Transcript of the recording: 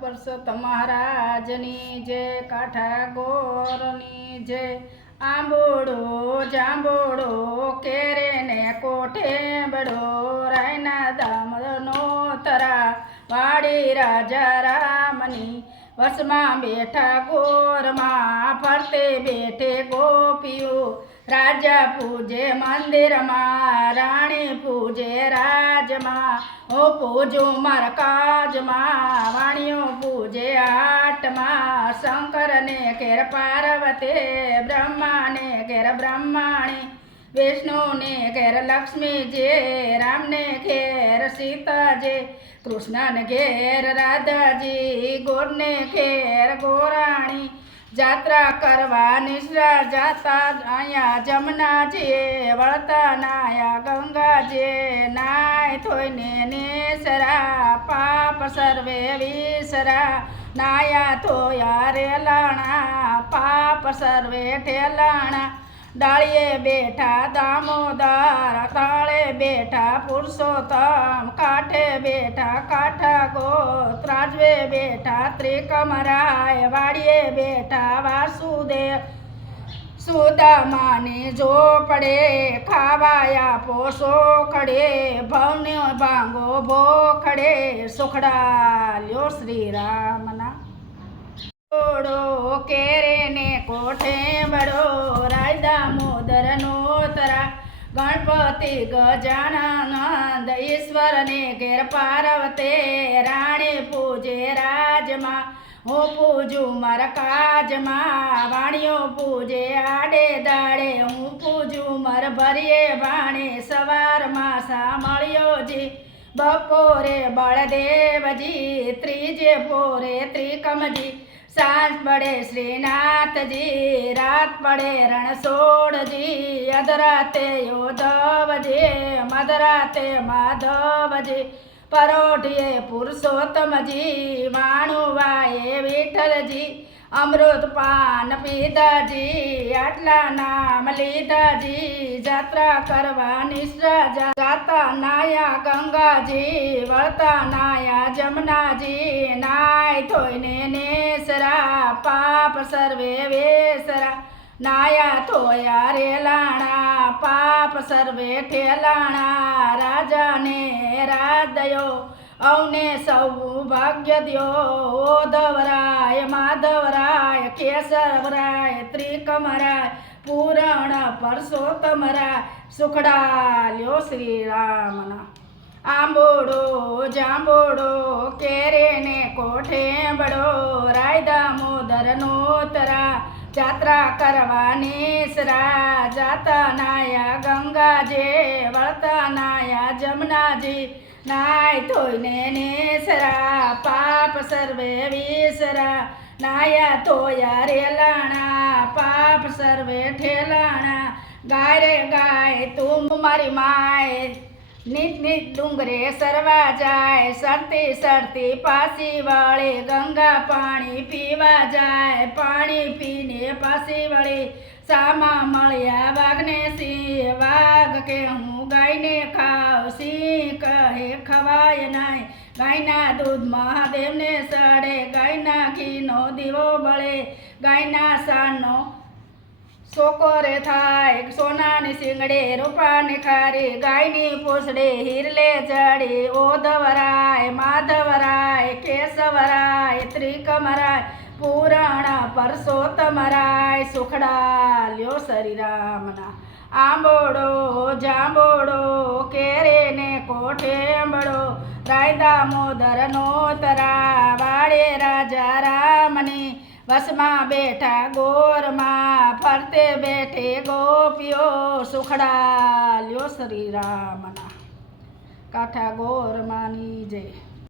પરસોત્તમ મહારાજની જય, કાંઠા ગોરની જય। આંબોડો જાંબોડો કેરે ને કોઠે બડો, રાયના દામનો તરા વાડી રાજા રામની। વસમાં બેઠા ગોરમાં, ફરતે બેઠે ગોપીઓ। રાજા પૂજે મંદિરમાં, રાણી પૂજે રાજમાં। હું પૂજું મારા કાજમાં, વાણીઓ પૂજે આટમાં। શંકરને ઘેર પાર્વતી, બ્રહ્માને ઘેર બ્રહ્માણી। વિષ્ણુને ઘેર લક્ષ્મીજી, રામને ઘેર સીતાજી। કૃષ્ણને ઘેર રાધાજી, ગોરને ઘેર ગોરાણી। જાત્રા કરવા નિશ્રા જાતા અહીંયા જમનાજી, વળતા નાયા ગંગાજી। નાય થોઈને નેસરા, પાપ સર્વે વિસરા। નાયા થોયા રેલાણા, પાપ સર્વે ઠેલાણા। ડાળીએ બેઠા દામોદર, તાળે બેઠા પુરુષોત્તમ। કાંઠે બેઠા કાંઠા ગોર, ત્રાજવે બેઠા ત્રિકમરાય। વાડીએ બેઠા વાસુદેવ, સુદામાની ઝોપડે। ખાવાયા પોસો ખડે, ભવને ભાંગો ભોખડે। સુખડા લ્યો શ્રી રામના। કેરે ને કોઠે બડો, રાય દામોદર નો તરા। ગણપતિ ગજાનંદ, ઈશ્વરને ઘેર પાર્વતી। રાણી પૂજે રાજમાં, હું પૂજું મારા કાજમાં। વાણીઓ પૂજે આડે દાડે, હું પૂજું મારા ભરીએ ભાણે। સવારમાં સાંભળ્યોજી, બપોરે બળદેવજી। ત્રીજે પોરે ત્રિકમજી, સાંજ પડે શ્રીનાથજી। રાત પડે રણછોડજી, અધરાતે યોધવજી। મધરાતે માધવજી, પરોઢીએ પુરુષોત્તમજી। વાણુવાએ વિઠ્ઠલજી, અમૃત પાન પીધાજી। આટલા નામ લીધાજી, જાત્રા કરવા નિશ્રા જાતા નાયા ગંગાજી। વળતા નાયા જમનાજી, નાય થોઈને નેસરા, પાપ સર્વે વેસરા। નાયા થોયા રેલાણા, પાપ સર્વે ઠેલાણા। રાજાને રાધયો, અવને સૌભાગ્ય દ્યો। ઓધવરાય માધવરાય, કેશવરાય ત્રિકમરાય। પૂરણ પરસોત્તમરાય, સુખડા લ્યો શ્રી રામના। આંબોડો જાંબોડો કેરે ને કોઠે બડો, રાય દામોદર નો તરા। જાત્રા કરવા નિશ્રા જાતા નાયા ગંગાજી, વળતા નાયા જમનાજી। નાય થોઈને નેસરા, પાપ સર્વે વિસરા। નાયા થોયા રેલાણા, પાપ સર્વે ઠેલાણા। ગાય રે ગાય તું મારી માય, નિત નિત ડુંગરે સરવા જાય। સરતી સરતી પાછી વળે, ગંગા પાણી પીવા જાય। પાણી પીને પાછી વળે, સામા મળ્યા વાઘને સિંહ। વાઘ કે હું ગાયને ખાવ, સિંહ કહે ખવાય નાય। ગાયના દૂધ મહાદેવને સડે, ગાયના ઘીનો દીવો બળે। ગાયના સાણનો સોકોરે થાય, સોનાની શીંગડે રૂપાની ખારી। ગાયની પૂંછડે હિરલે જડી, ઓધવરાય માધવરાય કેશવરાય ત્રિકમરાય। પૂરણ પરસોત્તમરાય, સુખડા લ્યો શ્રી રામના। આંબોડો જાંબોડો કેરે ને કોઠે બડો, રાય દામોદર નો તરા। વાડે રાજા રામની, વસમાં બેઠા ગોરમાં। ફરતે બેઠે ગોપીઓ, સુખડા લ્યો શ્રી રામના। કાંઠા ગોરમાની જય।